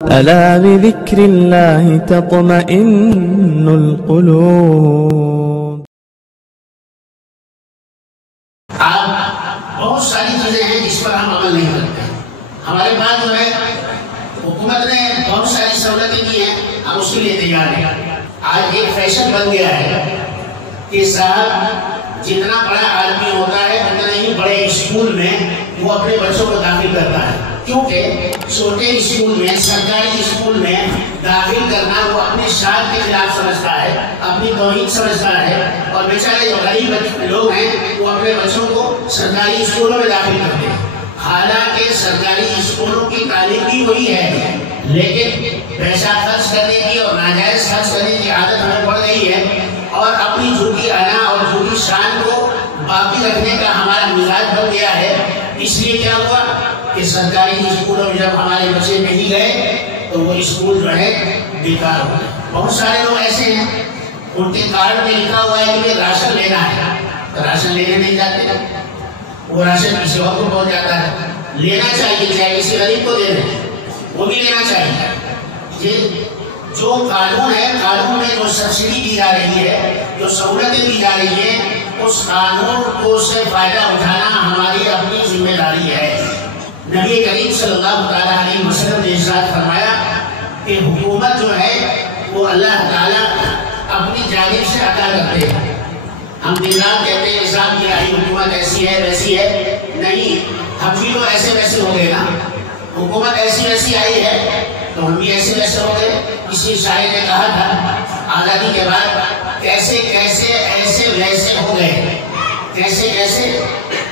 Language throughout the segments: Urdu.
ألا بذكر الله تطمئن القلوب. بہت ساری چیزیں ہیں جس پر ہم عمل نہیں کرتے. ہمارے پاس جو ہے حکومت نے بہت ساری سہولتیں کی ہیں، ہم اس کے لیے تیار ہیں. آج ایک فیشن بن گیا ہے کہ صاحب جتنا بڑا آدمی ہوتا ہے اتنا ہی بڑے اسکول میں وہ اپنے بچوں کو داخل کرتا ہے، کیونکہ چھوٹے اسکول میں، سرکاری اسکول میں داخل کرنا وہ اپنے شان کے خلاف سمجھتا ہے، اپنی توہین سمجھتا ہے، اور بیچارے جو غریب لوگ ہیں وہ اپنے بچوں کو سرکاری اسکولوں میں داخل کرتے ہیں. حالانکہ سرکاری اسکولوں کی تعلیم بھی وہی ہے، لیکن پیسہ خرچ کرنے کی اور ناجائز خرچ کرنے کی عادت ہمیں پڑ گئی ہے، اور اپنی جھوٹی انا اور جھوٹی شان کو باقی رکھنے کا ہمارا مزاج بن گیا ہے. اس لیے کیا ہوا کہ سرکاری اسکولوں میں جب ہمارے بچے نہیں گئے تو وہ اسکول جو ہے بیکار ہو گئے. بہت سارے لوگ ایسے ہیں ان کے کارڈ میں لکھا ہوا ہے کہ راشن لینا ہے، تو راشن لینے نہیں جاتے، وہ راشن کسی اور کو پہنچ جاتا ہے. لینا چاہیے، چاہے کسی غریب کو دے دیں، وہ بھی لینا چاہیے. جو قانون ہے، قانون میں جو سبسڈی دی جا رہی ہے، جو سہولتیں دی جا رہی ہیں، اس قانون کو سے فائدہ اٹھانا ہماری اپنی ذمہ داری ہے. نبی کریم صلی اللہ تعالیٰ علیہ وسلم نے ارشاد فرمایا کہ حکومت جو ہے وہ اللہ تعالیٰ اپنی جانب سے عطا کرتے ہیں. ہم دن رات کہتے ہیں نظام کی آئی حکومت ایسی ہے ویسی ہے، نہیں، ہم بھی تو ایسے ویسے ہو گئے نا. حکومت ایسی ویسی آئی ہے تو ہم بھی ایسے ویسے ہو گئے. کسی شاعر نے کہا تھا آزادی کے بعد کیسے کیسے ایسے ویسے ہو گئے، کیسے کیسے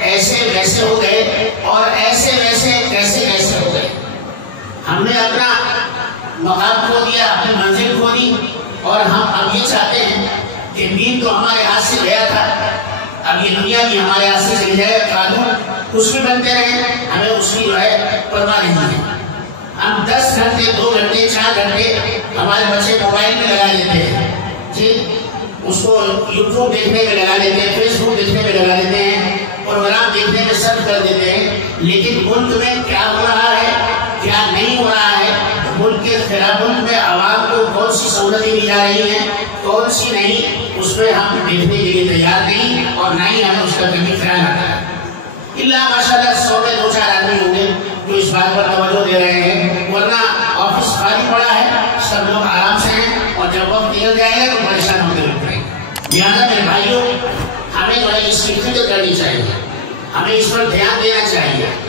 ایسے ویسے ہو گئے، اور ایسے ویسے کیسے کیسے ہو گئے. ہم نے اپنا مقام کھو دیا، اپنی منزل کھو دی، اور ہم اب یہ چاہتے ہیں کہ دین تو ہمارے ہاتھ سے گیا تھا، اب یہ دنیا بھی ہمارے ہاتھ سے چلی جائے. قانون کچھ بھی بنتے رہے، ہمیں اس کی جو ہے پرواہ نہیں ہے. ہم 10 گھنٹے 2 گھنٹے 4 گھنٹے ہمارے بچے موبائل میں لگا دیتے ہیں، جی اس کو یوٹیوب دیکھنے میں لگا دیتے ہیں، فیس بک دیکھنے میں لگا دیتے ہیں، پروگرام دیکھنے میں سرچ کر دیتے ہیں. لیکن ملک میں کیا ہو رہا ہے، کیا نہیں ہو رہا ہے، ملک کے خلاف ملک میں عوام کو کون سی سہولتیں دی جا رہی ہیں، کون سی نہیں، اس پہ ہم دیکھنے کے لیے تیار نہیں، اور نہ ہی ہمیں اس کا کبھی خیال آتا ہے. اللہ ماشاءاللہ 100 میں 2-4 آدمی ہوں گے جو اس بات پر توجہ دے رہے ہیں، ورنہ آفس خالی پڑا ہے، سب لوگ آرام سے ہیں، اور جب وقت نکل جائے گا تو پریشان ہوتے رہتے ہیں. لہٰذا میرے بھائیوں، ہمیں جو ہے اس کی فکر کرنی چاہیے، ہمیں اس پر دھیان دینا چاہیے.